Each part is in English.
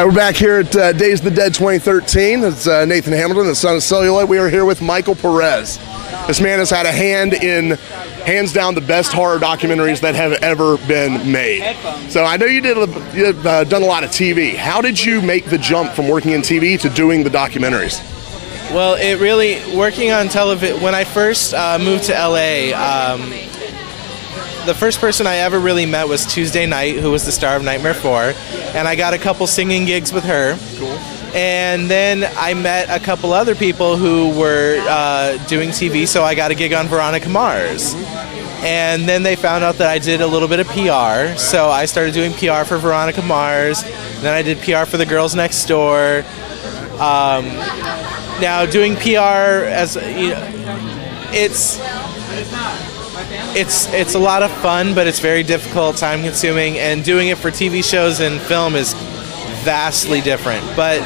All right, we're back here at Days of the Dead 2013. It's Nathan Hamilton, the Son of Celluloid. We are here with Michael Perez. This man has had a hand in, hands down, the best horror documentaries that have ever been made. So I know you've done a lot of TV. How did you make the jump from working in TV to doing the documentaries? Well, it really, working on television, when I first moved to LA, the first person I ever really met was Tuesday Night, who was the star of Nightmare 4, and I got a couple singing gigs with her. Cool. And then I met a couple other people who were doing TV, so I got a gig on Veronica Mars. And then they found out that I did a little bit of PR, so I started doing PR for Veronica Mars. Then I did PR for the Girls Next Door. Now, doing PR, as you know, it's a lot of fun, but it's very difficult, time-consuming, and doing it for TV shows and film is vastly different. But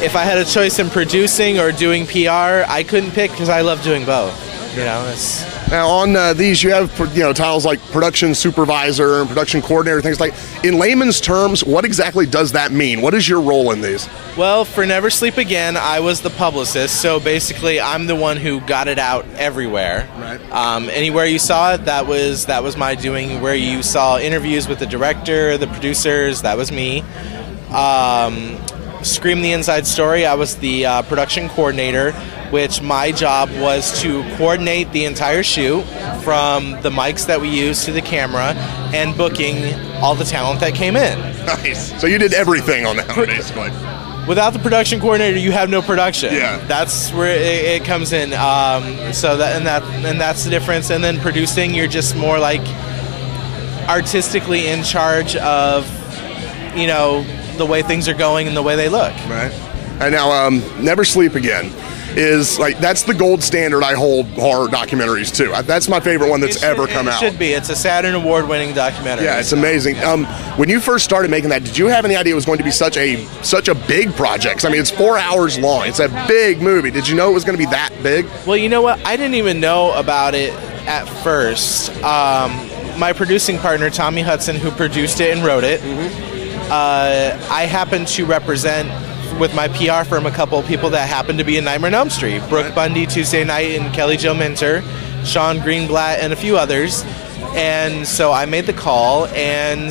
if I had a choice in producing or doing PR, I couldn't pick because I love doing both. You know, it's... Now on these, you have titles like production supervisor and production coordinator, things like. In layman's terms, what exactly does that mean? What is your role in these? Well, for Never Sleep Again, I was the publicist, so basically I'm the one who got it out everywhere. Right. Anywhere you saw it, that was my doing. Where you saw interviews with the director, the producers, that was me. Scream the Inside Story, I was the production coordinator, which my job was to coordinate the entire shoot from the mics that we used to the camera and booking all the talent that came in. Nice. So you did everything on that one, basically. Without the production coordinator, you have no production. Yeah. That's where it comes in. So that's the difference. And then producing, you're just more like artistically in charge of, the way things are going and the way they look. Right. And now, Never Sleep Again is like, that's the gold standard I hold horror documentaries to. That's my favorite one that's ever come out. It should be. It's a Saturn Award-winning documentary. Yeah, it's amazing. When you first started making that, did you have any idea it was going to be such a big project? 'Cause, I mean, it's 4 hours long. It's a big movie. Did you know it was going to be that big? Well, you know what? I didn't even know about it at first. My producing partner, Tommy Hudson, who produced it and wrote it, I happened to represent with my PR firm a couple of people that happened to be in Nightmare on Elm Street. Brooke Bundy, Tuesday Night, and Kelly Jo Minter, Sean Greenblatt, and a few others. And so I made the call, and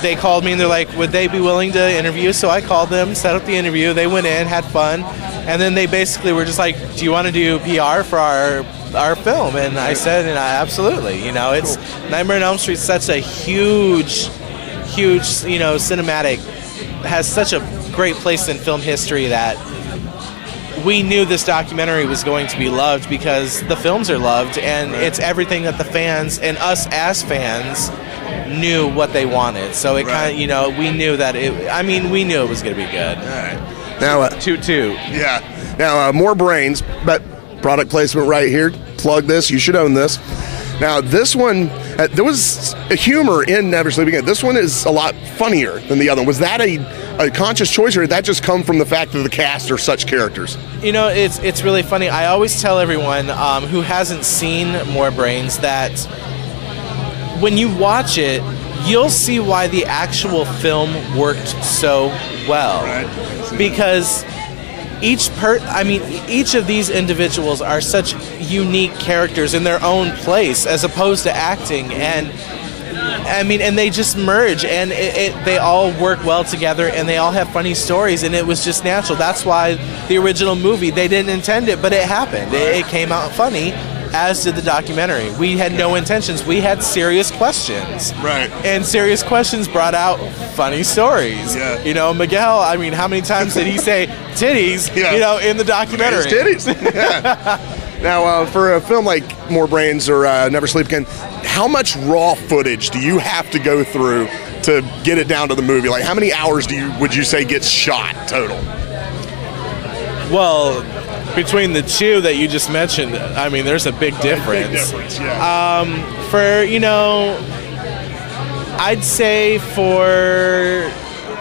they called me, and they're like, would they be willing to interview? So I called them, set up the interview. They went in, had fun, and then they basically were just like, do you want to do PR for our film? And I said, absolutely. It's cool. Nightmare on Elm Street is such a huge, cinematic, has such a great place in film history that we knew this documentary was going to be loved because the films are loved, and it's everything that the fans and us as fans knew what they wanted. So it kind of, we knew that we knew it was going to be good. All right. Now, toot. Yeah. Now, more brains, but product placement right here. Plug this. You should own this. Now, this one, there was a humor in Never Sleep Again. This one is a lot funnier than the other one. Was that a conscious choice, or did that just come from the fact that the cast are such characters? It's really funny. I always tell everyone who hasn't seen More Brains that when you watch it, you'll see why the actual film worked so well. Right. Because each of these individuals are such unique characters in their own place as opposed to acting, and they just merge, and they all work well together, and they all have funny stories, and it was just natural. That's why the original movie, they didn't intend it, but it happened. It came out funny, as did the documentary. We had no intentions. We had serious questions. Right. And serious questions brought out funny stories. Yeah. Miguel, how many times did he say titties, in the documentary? Titties. Yeah. Now, for a film like More Brains or Never Sleep Again, how much raw footage do you have to go through to get it down to the movie? Like, how many hours would you say gets shot total? Well, between the two that you just mentioned, there's a big difference. Big difference, yeah. I'd say for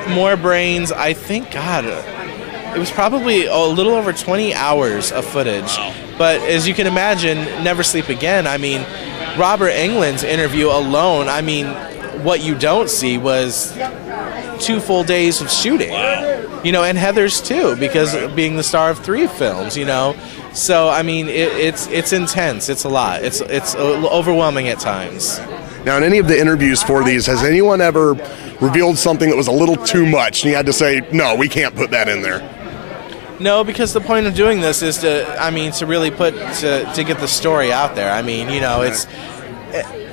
More Brains, I think, it was probably a little over 20 hours of footage. Wow. But as you can imagine, Never Sleep Again, Robert Englund's interview alone, what you don't see was 2 full days of shooting. You know, and Heather's too, because being the star of 3 films, you know. So I mean, it's intense. It's a lot. It's overwhelming at times. Now, in any of the interviews for these, has anyone ever revealed something that was a little too much, and you had to say, no, we can't put that in there? No, because the point of doing this is to really to get the story out there. I mean, you know, it's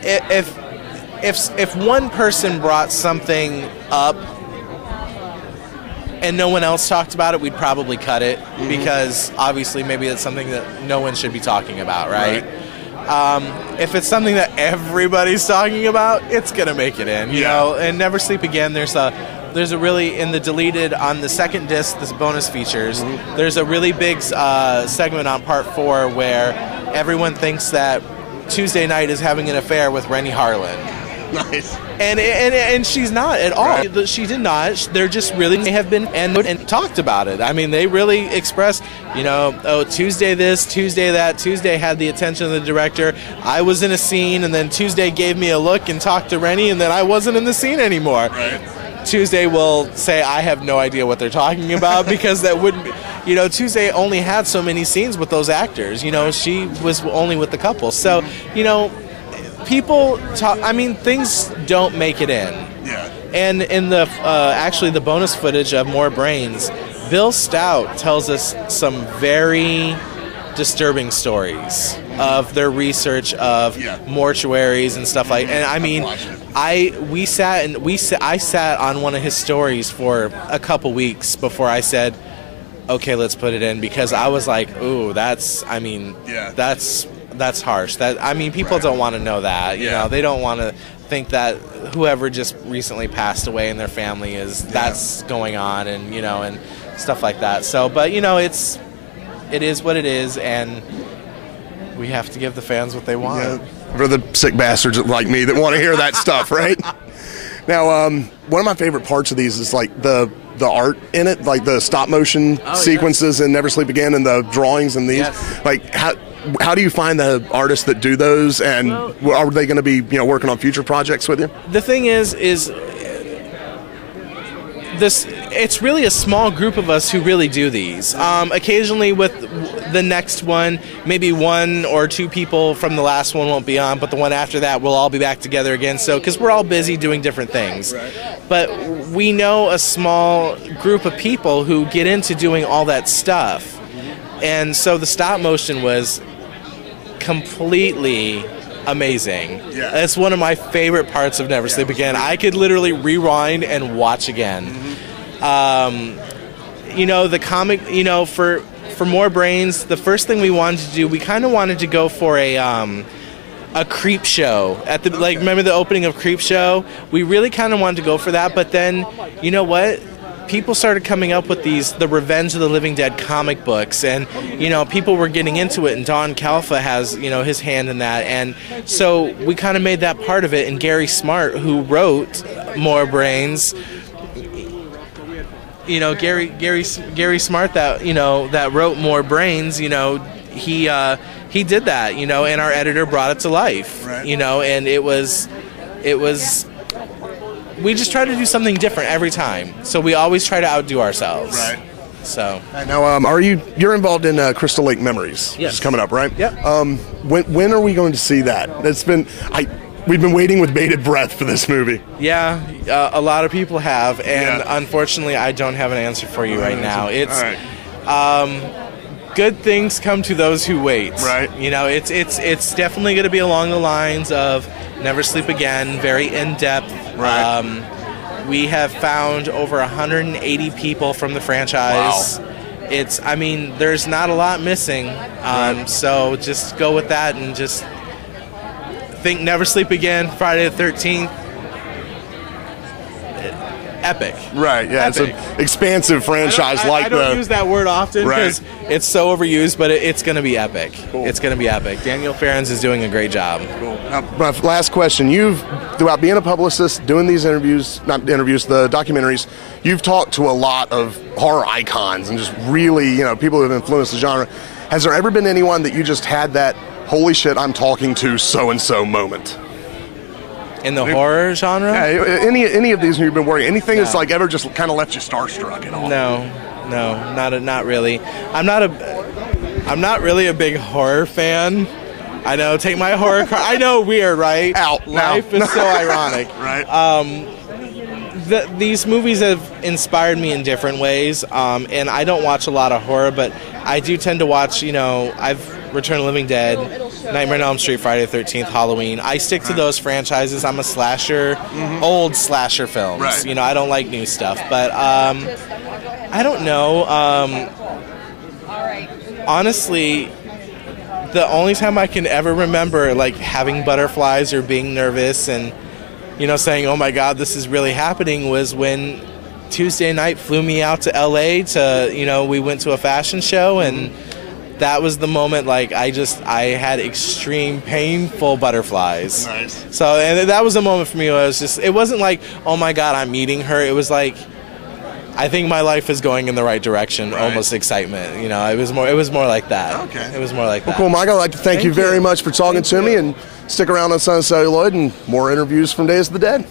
if one person brought something up and no one else talked about it, we'd probably cut it, because obviously maybe it's something that no one should be talking about, right? If it's something that everybody's talking about, it's gonna make it in, you know. And Never Sleep Again, there's a really, in the deleted, on the second disc, this bonus features, there's a really big segment on part 4 where everyone thinks that Tuesday Night is having an affair with Rennie Harlan. Nice. And she's not at all. Right. She did not. They're just really have been and talked about it. I mean, they really expressed, you know, oh, Tuesday this, Tuesday that. Tuesday had the attention of the director. I was in a scene, and then Tuesday gave me a look and talked to Rennie, and then I wasn't in the scene anymore. Right. Tuesday will say, I have no idea what they're talking about, because that wouldn't be, you know, Tuesday only had so many scenes with those actors. You know, she was only with the couple. So, you know, people talk, I mean, things don't make it in. Yeah. And in the actually the bonus footage of More Brains, Bill Stout tells us some very disturbing stories of their research of mortuaries and stuff like. And I mean, I sat on one of his stories for a couple weeks before I said, okay, let's put it in, because I was like, ooh, that's harsh. That, I mean, people don't want to know that. You know, they don't want to think that whoever just recently passed away in their family that's going on, and you know, and stuff like that. So, but you know, it is what it is, and we have to give the fans what they want. Yeah. For the sick bastards like me that want to hear that stuff, right? Now, one of my favorite parts of these is like the art in it, like the stop motion sequences in Never Sleep Again, and the drawings in these. Yes. Like, how do you find the artists that do those, and are they going to be, you know, working on future projects with you? The thing is this, it's really a small group of us who really do these. Occasionally with the next one, maybe 1 or 2 people from the last one won't be on, but the one after that we'll all be back together again. So, because we're all busy doing different things. Right. But we know a small group of people who get into doing all that stuff. And so the stop motion was completely amazing. Yeah. It's one of my favorite parts of Never Sleep Again. I could literally rewind and watch again. You know, the comic, you know, for More Brains, the first thing we wanted to do, we kind of wanted to go for a Creep Show at the like. Remember the opening of Creep Show? We really kind of wanted to go for that, but then, you know what? People started coming up with the Revenge of the Living Dead comic books, and you know, people were getting into it, and Don Calfa has, you know, his hand in that, and so we kind of made that part of it. And Gary Smart, who wrote More Brains, you know, Gary Smart, that, you know, that wrote More Brains, you know, he did that, you know, and our editor brought it to life, right. You know, and it was. We just try to do something different every time, so we always try to outdo ourselves. Right. So. Now, you're involved in Crystal Lake Memories? Yes. Which is coming up, right? Yep. When are we going to see that? We've been waiting with bated breath for this movie. Yeah, a lot of people have, and unfortunately, I don't have an answer for you right now. It's. All right. Good things come to those who wait. Right. You know, it's definitely going to be along the lines of Never Sleep Again, very in-depth. Right. We have found over 180 people from the franchise. Wow. I mean, there's not a lot missing. So just go with that and just think Never Sleep Again, Friday the 13th. Epic. Right, yeah. Epic. It's an expansive franchise I don't use that word often because it's so overused, but it's going to be epic. Cool. It's going to be epic. Daniel Farrens is doing a great job. Cool. Now, my last question. Throughout being a publicist, doing these the documentaries, you've talked to a lot of horror icons and just really, you know, people who have influenced the genre. Has there ever been anyone that you just had that, holy shit, I'm talking to so-and-so moment? In the horror genre? Yeah, any of these you've been working, anything that's like ever just kind of left you starstruck at all? No, not really. I'm not really a big horror fan. I know, take my horror card. I know, weird, right? Life is so ironic. Right. These movies have inspired me in different ways, and I don't watch a lot of horror, but I do tend to watch, I've Return of the Living Dead, Nightmare on Elm Street, Friday the 13th, Halloween. I stick to those franchises. I'm a slasher, old slasher films. Right. I don't like new stuff, but I don't know. Honestly, the only time I can ever remember like having butterflies or being nervous and saying, oh my God, this is really happening, was when Tuesday night flew me out to LA to, we went to a fashion show, and that was the moment, like, I had extreme painful butterflies. Nice. So, and that was a moment for me where it wasn't like, oh my God, I'm meeting her. It was like, I think my life is going in the right direction, almost excitement. It was more like that. Okay. It was more like that. Well, cool, Michael. I'd like to thank you very much for talking to me, and stick around on Son of Celluloid and more interviews from Days of the Dead.